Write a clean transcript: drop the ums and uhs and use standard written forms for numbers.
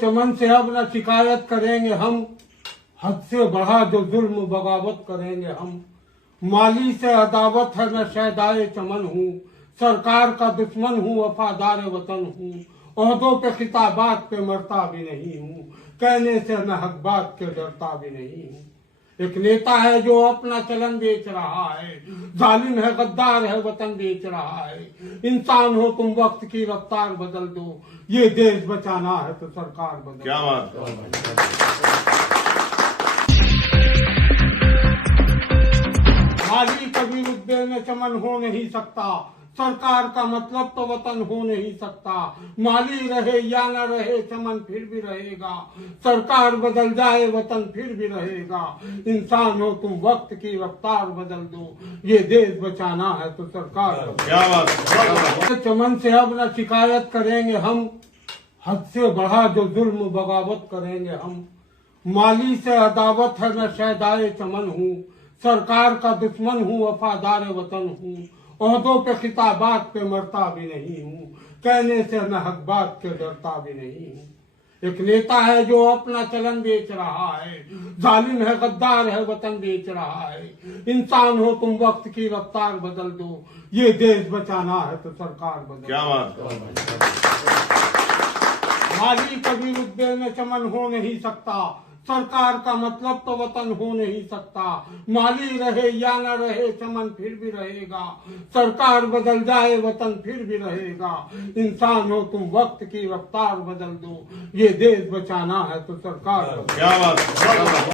चमन से अब न शिकायत करेंगे हम, हद से बढ़ा जो जुल्म बगावत करेंगे हम। माली से अदावत है मैं शहदाए चमन हूँ, सरकार का दुश्मन हूँ वफादार वतन हूँ। ओहदों पे खिताबात पे मरता भी नहीं हूँ, कहने से मैं हक बात के डरता भी नहीं हूँ। एक नेता है जो अपना चलन बेच रहा है, जालिम है गद्दार है वतन बेच रहा है। इंसान हो तुम वक्त की रफ्तार बदल दो, ये देश बचाना है तो सरकार बदल। क्या बात माली कभी रुद्दे में चमन हो नहीं सकता, सरकार का मतलब तो वतन हो नहीं सकता। माली रहे या न रहे चमन फिर भी रहेगा, सरकार बदल जाए वतन फिर भी रहेगा। इंसान हो तुम वक्त की रफ्तार बदल दो, ये देश बचाना है तो सरकार बदल। क्या बात चमन से अब न शिकायत करेंगे हम, हद से बढ़ा जो जुल्म बगावत करेंगे हम। माली से अदावत है मैं शहदाए चमन हूँ, सरकार का दुश्मन हूँ वफादार वतन हूँ। ओहदों पे खिताबात पे मरता भी नहीं हूँ, कहने से मैं हक बात के डरता भी नहीं हूँ। एक नेता है जो अपना चलन बेच रहा है, जालिम है गद्दार है वतन बेच रहा है। इंसान हो तुम वक्त की रफ्तार बदल दो, ये देश बचाना है तो सरकार बदल। क्या बात माली कभी रुद्दे में चमन हो नहीं सकता, सरकार का मतलब तो वतन हो नहीं सकता। माली रहे या न रहे चमन फिर भी रहेगा, सरकार बदल जाए वतन फिर भी रहेगा। इंसान हो तुम वक्त की रफ्तार बदल दो, ये देश बचाना है तो सरकार बदल। क्या बात